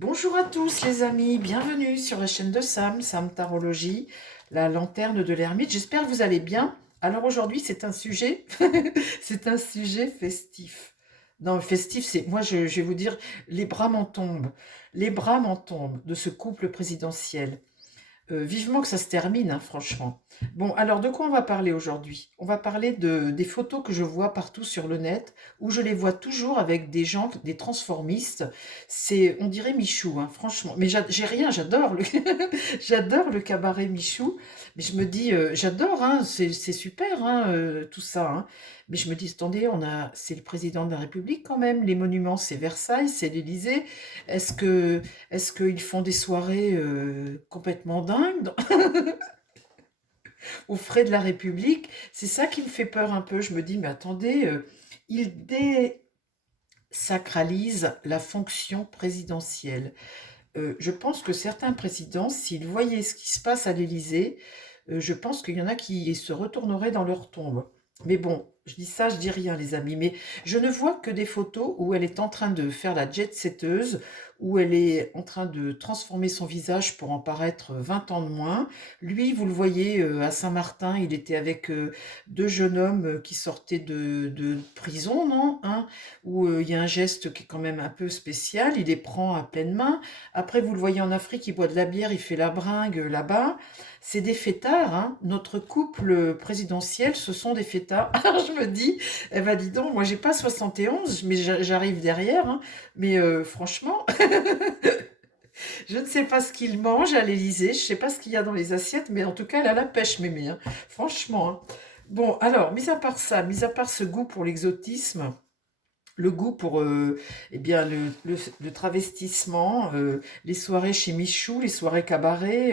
Bonjour à tous les amis, bienvenue sur la chaîne de Sam, Sam Tarologie, la lanterne de l'ermite. J'espère que vous allez bien. Alors aujourd'hui c'est un sujet, c'est un sujet festif. Non, festif, c'est moi je vais vous dire, les bras m'en tombent, les bras m'en tombent de ce couple présidentiel. Vivement que ça se termine, hein, franchement. Bon, alors de quoi on va parler aujourd'hui? On va parler des photos que je vois partout sur le net, où je les vois toujours avec des gens, des transformistes. On dirait Michou, hein, franchement. Mais j'ai rien, j'adore j'adore le cabaret Michou. Mais je me dis, j'adore, hein, c'est super, hein, tout ça, hein. Mais je me dis, attendez, c'est le président de la République quand même. Les monuments, c'est Versailles, c'est l'Élysée. Est-ce que est-ce qu'ils font des soirées complètement dingues aux frais de la République? C'est ça qui me fait peur un peu. Je me dis, mais attendez, ils désacralisent la fonction présidentielle. Je pense que certains présidents, s'ils voyaient ce qui se passe à l'Élysée, je pense qu'il y en a qui se retourneraient dans leur tombe. Mais bon, je dis ça, je dis rien, les amis. Mais je ne vois que des photos où elle est en train de faire la jet-setteuse, où elle est en train de transformer son visage pour en paraître 20 ans de moins. Lui, vous le voyez à Saint-Martin, il était avec deux jeunes hommes qui sortaient de prison, non, hein, où il y a un geste qui est quand même un peu spécial. Il les prend à pleine main. Après, vous le voyez en Afrique, il boit de la bière, il fait la bringue là-bas. C'est des fêtards, hein. Notre couple présidentiel, ce sont des fêtards. Alors je me dis, eh ben dis donc, moi j'ai pas 71, mais j'arrive derrière, hein. Mais franchement, je ne sais pas ce qu'ils mangent à l'Élysée, je sais pas ce qu'il y a dans les assiettes, mais en tout cas, elle a la pêche, mémé, hein. Franchement, hein. Bon, alors, mis à part ça, mis à part ce goût pour l'exotisme, le goût pour eh bien, le travestissement, les soirées chez Michou, les soirées cabaret,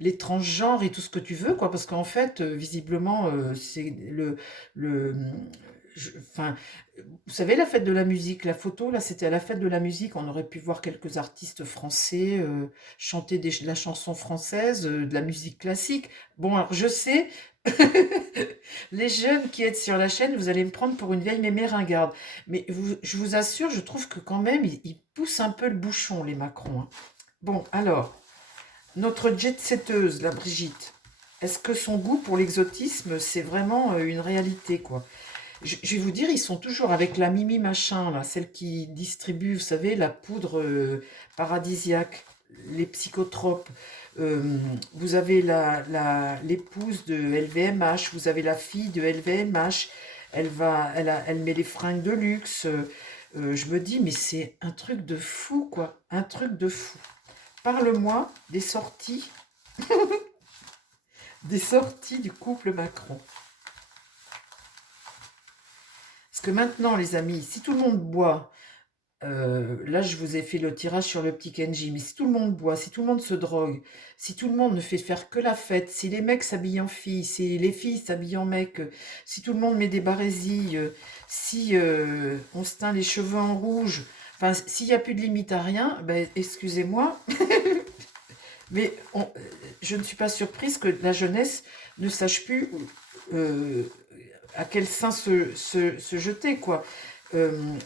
les transgenres et tout ce que tu veux, quoi. Parce qu'en fait, visiblement, c'est le, enfin, vous savez, la fête de la musique, la photo, là, c'était à la fête de la musique. On aurait pu voir quelques artistes français chanter de la chanson française, de la musique classique. Bon, alors je sais, les jeunes qui êtes sur la chaîne, vous allez me prendre pour une vieille mémé ringarde. Mais je vous assure, je trouve que quand même, ils poussent un peu le bouchon, les Macron, hein. Bon, alors, notre jet-setteuse, la Brigitte, est-ce que son goût pour l'exotisme, c'est vraiment une réalité, quoi? Je vais vous dire, ils sont toujours avec la Mimi Machin, là, celle qui distribue, vous savez, la poudre paradisiaque, les psychotropes. Vous avez l'épouse de LVMH, vous avez la fille de LVMH. Elle met les fringues de luxe. Je me dis, mais c'est un truc de fou, quoi. Un truc de fou. Parle-moi des sorties du couple Macron. Parce que maintenant, les amis, si tout le monde boit, là, je vous ai fait le tirage sur le petit Kenji, mais si tout le monde boit, si tout le monde se drogue, si tout le monde ne fait faire que la fête, si les mecs s'habillent en filles, si les filles s'habillent en mecs, si tout le monde met des barésilles, si on se teint les cheveux en rouge, enfin, s'il n'y a plus de limite à rien, ben, excusez-moi, mais je ne suis pas surprise que la jeunesse ne sache plus euh, à quel sein se jeter, quoi. Euh,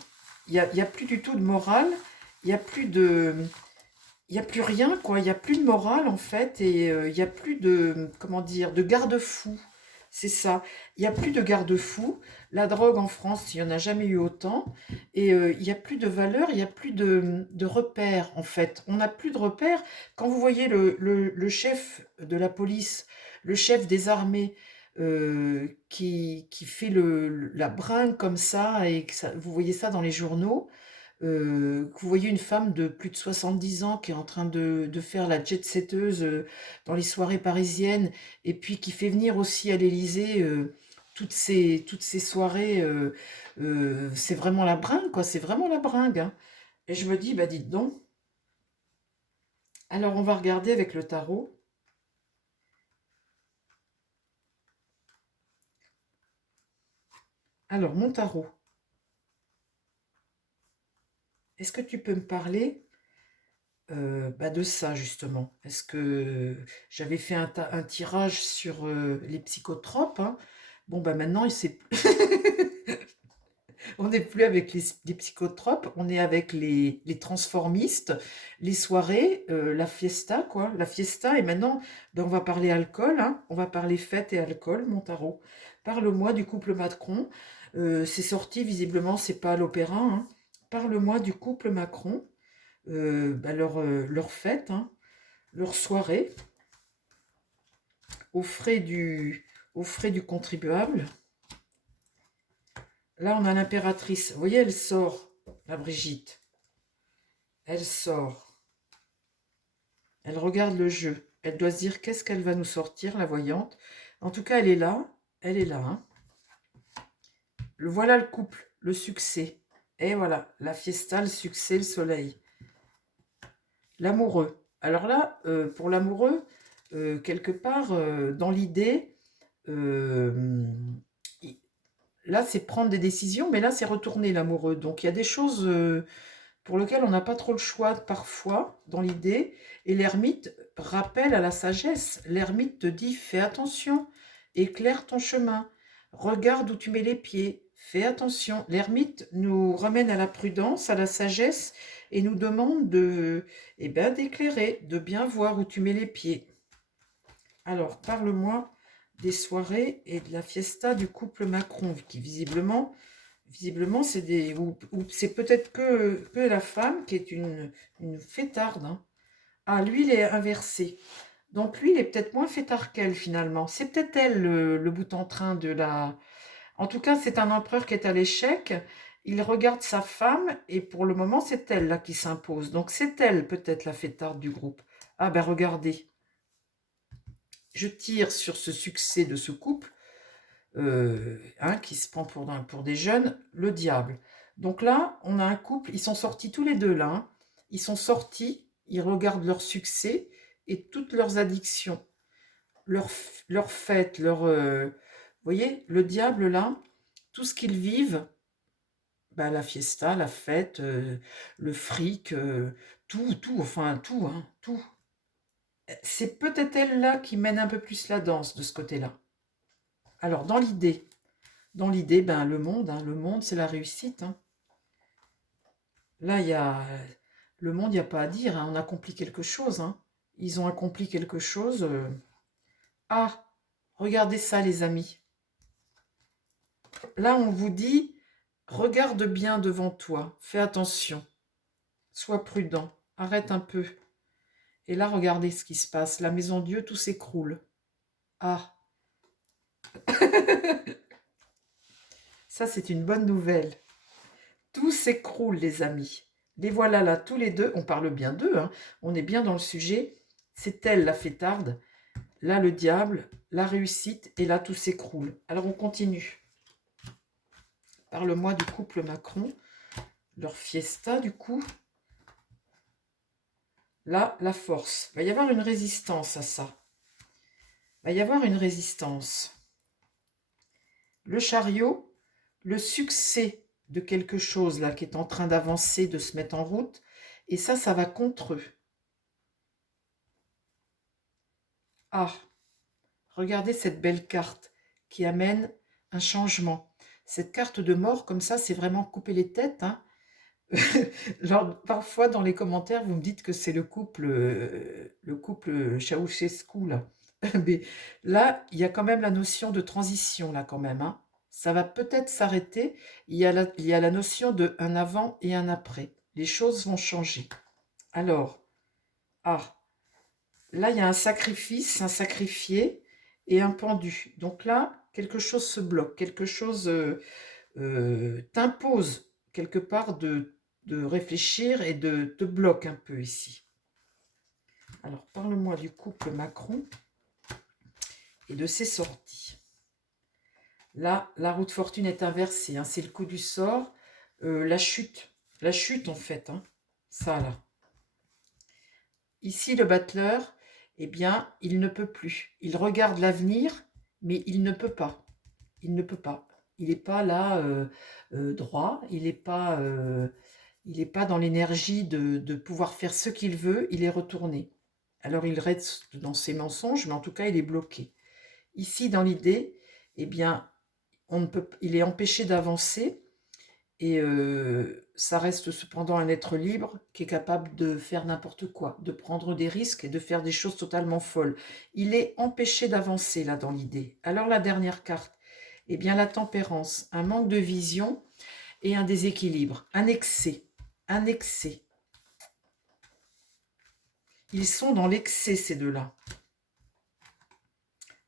y a plus du tout de morale, il y a plus de, il y a plus rien, quoi. Il y a plus de morale, en fait, et il y a plus de, comment dire, de garde-fou. C'est ça. Il y a plus de garde-fou. La drogue en France, il n'y en a jamais eu autant. Et il y a plus de valeur, il y a plus de repères, en fait. On n'a plus de repères. Quand vous voyez le chef de la police, le chef des armées, qui fait la bringue comme ça, et vous voyez ça dans les journaux, que vous voyez une femme de plus de 70 ans qui est en train de faire la jet-setteuse dans les soirées parisiennes, et puis qui fait venir aussi à l'Élysée toutes ces soirées, c'est vraiment la bringue, quoi, c'est vraiment la bringue, hein. Et je me dis, bah dites donc, alors on va regarder avec le tarot. Alors, mon tarot, est-ce que tu peux me parler bah, de ça justement? Est-ce que j'avais fait un tirage sur les psychotropes, hein. Bon, bah maintenant, il sait. On n'est plus avec les psychotropes, on est avec les transformistes, les soirées, la fiesta, quoi. La fiesta, et maintenant, ben, on va parler alcool, hein. On va parler fête et alcool, mon tarot. Parle-moi du couple Macron. C'est sorti, visiblement, c'est pas à l'opéra, hein. Parle-moi du couple Macron, ben, leur fête, hein, leur soirée, aux frais aux frais du contribuable. Là, on a l'impératrice. Vous voyez, elle sort, la Brigitte. Elle sort. Elle regarde le jeu. Elle doit se dire qu'est-ce qu'elle va nous sortir, la voyante. En tout cas, elle est là. Elle est là. Hein. Voilà le couple, le succès. Et voilà, la fiesta, le succès, le soleil. L'amoureux. Alors là, pour l'amoureux, quelque part, dans l'idée, euh, là, c'est prendre des décisions, mais là, c'est retourner l'amoureux. Donc, il y a des choses pour lesquelles on n'a pas trop le choix parfois, dans l'idée. Et l'ermite rappelle à la sagesse. L'ermite te dit, fais attention, éclaire ton chemin, regarde où tu mets les pieds, fais attention. L'ermite nous ramène à la prudence, à la sagesse, et nous demande eh ben, d'éclairer, de bien voir où tu mets les pieds. Alors, parle-moi des soirées et de la fiesta du couple Macron, qui visiblement, c'est c'est peut-être que la femme qui est une fêtarde. Hein. Ah, lui, il est inversé. Donc, lui, il est peut-être moins fêtard qu'elle, finalement. C'est peut-être elle, le bout en train de la... En tout cas, c'est un empereur qui est à l'échec. Il regarde sa femme, et pour le moment, c'est elle, là, qui s'impose. Donc, c'est elle, peut-être, la fêtarde du groupe. Ah, ben, regardez. Je tire sur ce succès de ce couple, hein, qui se prend pour des jeunes, le diable. Donc là, on a un couple, ils sont sortis tous les deux là, hein. Ils sont sortis, ils regardent leur succès et toutes leurs addictions, leurs fêtes, vous voyez, le diable là, tout ce qu'ils vivent, bah, la fiesta, la fête, le fric, tout, enfin tout, hein, tout. C'est peut-être elle là qui mène un peu plus la danse de ce côté-là. Alors, dans l'idée, ben, le monde, hein, le monde, c'est la réussite. Hein. Là, il y a le monde, il n'y a pas à dire. Hein, on accomplit quelque chose. Hein. Ils ont accompli quelque chose. Ah, regardez ça, les amis. Là, on vous dit, regarde bien devant toi. Fais attention. Sois prudent. Arrête un peu. Et là, regardez ce qui se passe. La maison Dieu, tout s'écroule. Ah, ça, c'est une bonne nouvelle. Tout s'écroule, les amis. Les voilà là, tous les deux. On parle bien d'eux, hein. On est bien dans le sujet. C'est elle, la fêtarde. Là, le diable, la réussite. Et là, tout s'écroule. Alors, on continue. Parle-moi du couple Macron. Leur fiesta, du coup. Là, la force. Il va y avoir une résistance à ça. Il va y avoir une résistance. Le chariot, le succès de quelque chose là qui est en train d'avancer, de se mettre en route. Et ça va contre eux. Ah, regardez cette belle carte qui amène un changement. Cette carte de mort, comme ça, c'est vraiment couper les têtes. Hein. Parfois, dans les commentaires, vous me dites que c'est le couple Ceausescu, là. Mais là, il y a quand même la notion de transition, là, quand même. Hein. Ça va peut-être s'arrêter. Il y a la notion de un avant et un après. Les choses vont changer. Alors, ah, là, il y a un sacrifice, un sacrifié et un pendu. Donc là, quelque chose se bloque, quelque chose t'impose quelque part de réfléchir et de te bloque un peu ici. Alors, parle-moi du couple Macron et de ses sorties. Là, la roue de fortune est inversée. Hein, c'est le coup du sort. La chute. La chute, en fait. Hein, ça, là. Ici, le battleur, eh bien, il ne peut plus. Il regarde l'avenir, mais il ne peut pas. Il ne peut pas. Il n'est pas là droit. Il n'est pas dans l'énergie de pouvoir faire ce qu'il veut. Il est retourné. Alors, il reste dans ses mensonges, mais en tout cas, il est bloqué. Ici, dans l'idée, eh bien, il est empêché d'avancer. Et ça reste cependant un être libre qui est capable de faire n'importe quoi, de prendre des risques et de faire des choses totalement folles. Il est empêché d'avancer là dans l'idée. Alors la dernière carte, eh bien la tempérance, un manque de vision et un déséquilibre, un excès, un excès. Ils sont dans l'excès ces deux-là.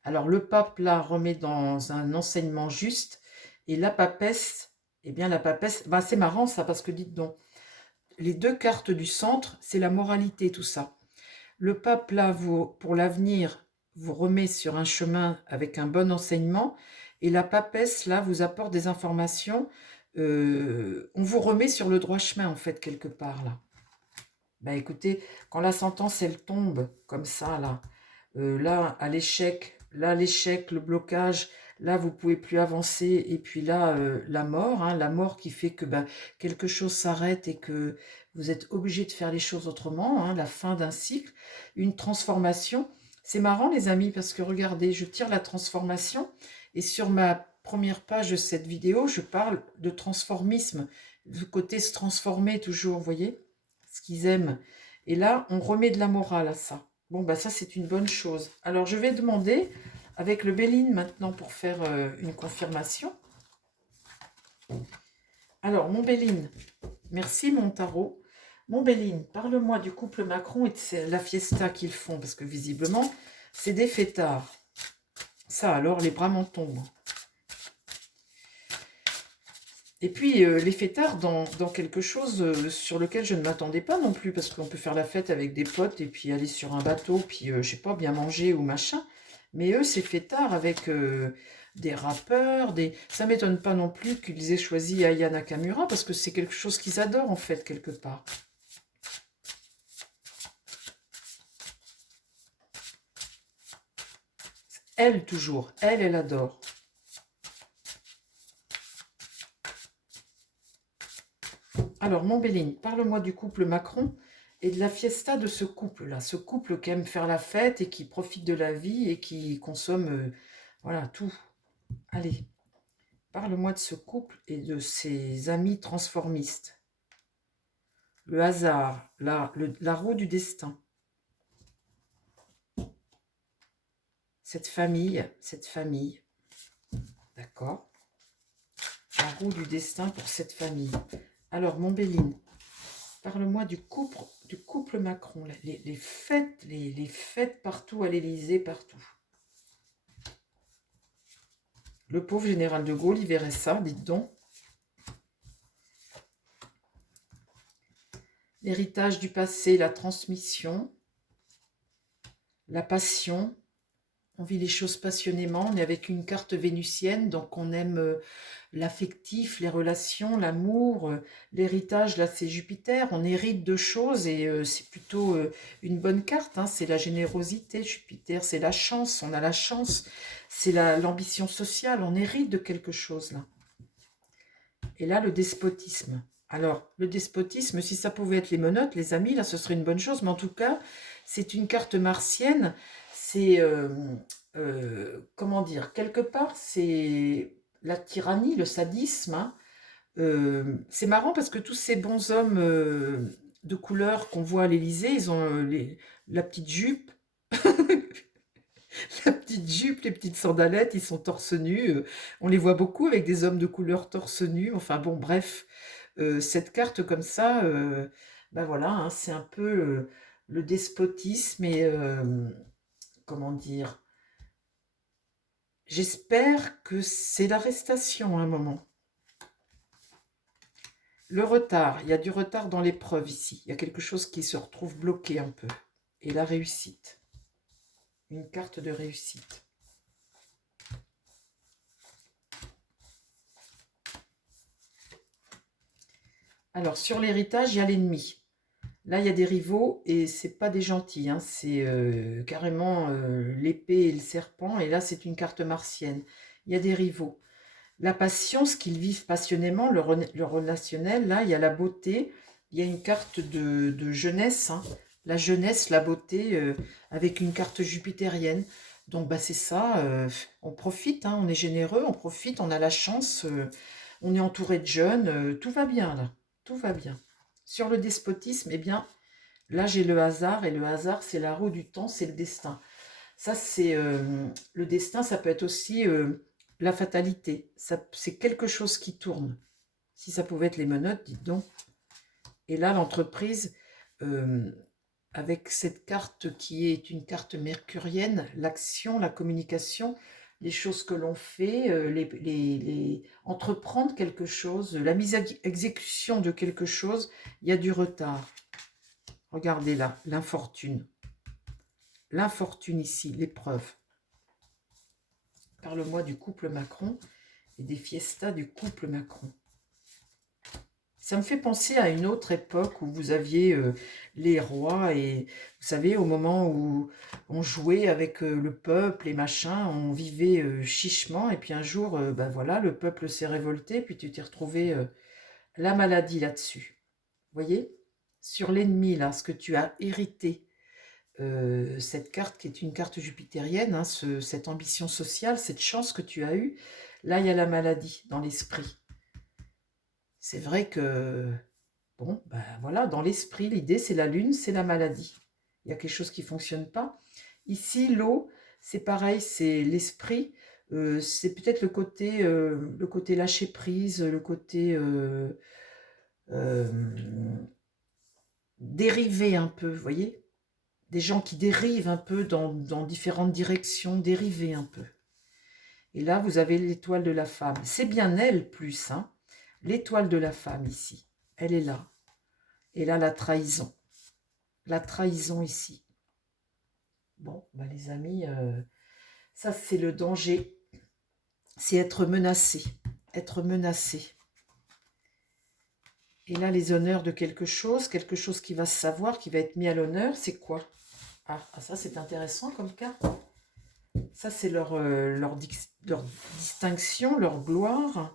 Alors le pape là remet dans un enseignement juste et la papesse, eh bien la papesse, bah, c'est marrant ça parce que dites donc, les deux cartes du centre, c'est la moralité, tout ça. Le pape, là, pour l'avenir, vous remet sur un chemin avec un bon enseignement, et la papesse, là, vous apporte des informations. On vous remet sur le droit chemin, en fait, quelque part, là. Ben, écoutez, quand la sentence, elle tombe, comme ça, là, là, à l'échec, là, l'échec, le blocage, là, vous pouvez plus avancer, et puis là, la mort, hein, la mort qui fait que ben, quelque chose s'arrête et que vous êtes obligé de faire les choses autrement, hein, la fin d'un cycle, une transformation. C'est marrant, les amis, parce que regardez, je tire la transformation, et sur ma première page de cette vidéo, je parle de transformisme, du côté se transformer toujours, vous voyez, ce qu'ils aiment. Et là, on remet de la morale à ça. Bon, bah ça, c'est une bonne chose. Alors, je vais demander, avec le Béline maintenant, pour faire une confirmation. Alors, mon Béline, merci mon tarot. Mon Béline, parle-moi du couple Macron et de la fiesta qu'ils font, parce que visiblement, c'est des fêtards. Ça, alors, les bras m'en tombent. Et puis, les fêtards dans quelque chose sur lequel je ne m'attendais pas non plus, parce qu'on peut faire la fête avec des potes et puis aller sur un bateau, puis, je sais pas, bien manger ou machin. Mais eux, c'est fêtards avec des rappeurs, des... Ça m'étonne pas non plus qu'ils aient choisi Aya Nakamura, parce que c'est quelque chose qu'ils adorent, en fait, quelque part. Elle, toujours. Elle adore. Alors, mon Béline, parle-moi du couple Macron et de la fiesta de ce couple-là. Ce couple qui aime faire la fête et qui profite de la vie et qui consomme, voilà, tout. Allez, parle-moi de ce couple et de ses amis transformistes. Le hasard, la roue du destin. Cette famille, d'accord. La roue du destin pour cette famille. Alors, mon Béline, parle-moi du couple Macron, les fêtes, les fêtes partout à l'Élysée, partout. Le pauvre général de Gaulle, il verrait ça, dites donc. L'héritage du passé, la transmission, la passion. On vit les choses passionnément, on est avec une carte vénusienne, donc on aime l'affectif, les relations, l'amour, l'héritage, là c'est Jupiter, on hérite de choses et c'est plutôt une bonne carte, hein, c'est la générosité, Jupiter, c'est la chance, on a la chance, c'est l'ambition sociale, on hérite de quelque chose là. Et là le despotisme. Alors le despotisme, si ça pouvait être les menottes, les amis, là ce serait une bonne chose, mais en tout cas c'est une carte martienne, c'est, comment dire, quelque part c'est la tyrannie, le sadisme, hein. C'est marrant parce que tous ces bons hommes de couleur qu'on voit à l'Élysée, ils ont la petite jupe, la petite jupe, les petites sandalettes, ils sont torse nus. On les voit beaucoup avec des hommes de couleur torse nu. Enfin bon, bref, cette carte comme ça, ben voilà, hein, c'est un peu le despotisme et comment dire. J'espère que c'est l'arrestation à un moment. Le retard, il y a du retard dans l'épreuve ici. Il y a quelque chose qui se retrouve bloqué un peu. Et la réussite. Une carte de réussite. Alors, sur l'héritage, il y a l'ennemi. Là, il y a des rivaux et c'est pas des gentils. Hein. C'est carrément l'épée et le serpent. Et là, c'est une carte martienne. Il y a des rivaux. La passion, ce qu'ils vivent passionnément, le relationnel, là, il y a la beauté, il y a une carte de jeunesse, hein. La jeunesse, la beauté, avec une carte jupitérienne. Donc, bah, c'est ça, on profite, hein, on est généreux, on profite, on a la chance. on est entouré de jeunes, tout va bien là, tout va bien. Sur le despotisme, eh bien, là j'ai le hasard, et le hasard c'est la roue du temps, c'est le destin. Ça c'est le destin, ça peut être aussi la fatalité, c'est quelque chose qui tourne. Si ça pouvait être les menottes, dites donc. Et là l'entreprise, euh, avec cette carte qui est une carte mercurienne, l'action, la communication, les choses que l'on fait, entreprendre quelque chose, la mise à exécution de quelque chose, il y a du retard. Regardez là, l'infortune. L'infortune ici, l'épreuve. Parle-moi du couple Macron et des fiestas du couple Macron. Ça me fait penser à une autre époque où vous aviez les rois et vous savez, au moment où on jouait avec le peuple et machin, on vivait chichement et puis un jour, ben voilà, le peuple s'est révolté puis tu t'es retrouvé la maladie là-dessus. Vous voyez? Sur l'ennemi, là, ce que tu as hérité, cette carte qui est une carte jupitérienne, hein, cette ambition sociale, cette chance que tu as eue, là, il y a la maladie dans l'esprit. C'est vrai que, bon, ben voilà, dans l'esprit, l'idée, c'est la lune, c'est la maladie. Il y a quelque chose qui ne fonctionne pas. Ici, l'eau, c'est pareil, c'est l'esprit, c'est peut-être le côté lâcher prise, le côté dérivé un peu, vous voyez? Des gens qui dérivent un peu dans différentes directions, dériver un peu. Et là, vous avez l'étoile de la femme. C'est bien elle, plus, hein. L'étoile de la femme, ici. Elle est là. Et là, la trahison. La trahison, ici. Bon, bah les amis, ça, c'est le danger. C'est être menacé. Être menacé. Et là, les honneurs de quelque chose qui va se savoir, qui va être mis à l'honneur, c'est quoi? Ah, ça, c'est intéressant comme carte. Ça, c'est leur distinction, leur gloire.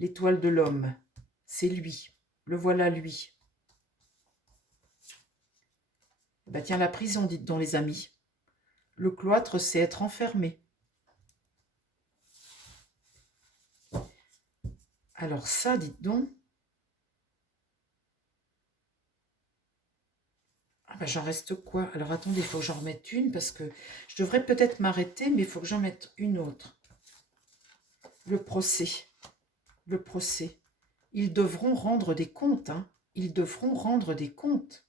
L'étoile de l'homme, c'est lui. Le voilà, lui. Bah tiens, la prison, dites donc les amis. Le cloître, c'est être enfermé. Alors ça, dites donc. Ah bah j'en reste quoi? Alors attendez, il faut que j'en remette une parce que je devrais peut-être m'arrêter, mais il faut que j'en mette une autre. Le procès. Le procès. Ils devront rendre des comptes, hein. Ils devront rendre des comptes.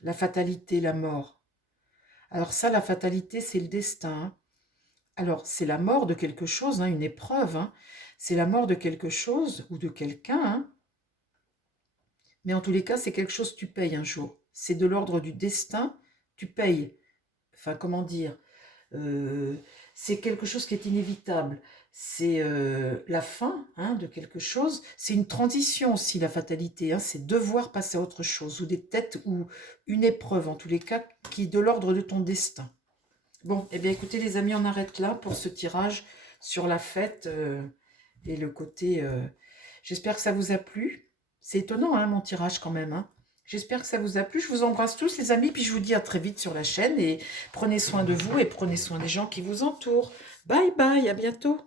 La fatalité, la mort. Alors ça, la fatalité, c'est le destin, hein. Alors, c'est la mort de quelque chose, hein, une épreuve, hein. C'est la mort de quelque chose ou de quelqu'un, hein. Mais en tous les cas, c'est quelque chose que tu payes un jour. C'est de l'ordre du destin, tu payes. Enfin, comment dire, euh, c'est quelque chose qui est inévitable. C'est la fin, hein, de quelque chose. C'est une transition aussi, la fatalité, hein. C'est devoir passer à autre chose, ou des têtes, ou une épreuve, en tous les cas, qui est de l'ordre de ton destin. Bon, eh bien écoutez les amis, on arrête là pour ce tirage sur la fête et le côté... J'espère que ça vous a plu. C'est étonnant, hein, mon tirage quand même, hein. J'espère que ça vous a plu. Je vous embrasse tous les amis, puis je vous dis à très vite sur la chaîne et prenez soin de vous et prenez soin des gens qui vous entourent. Bye bye, à bientôt.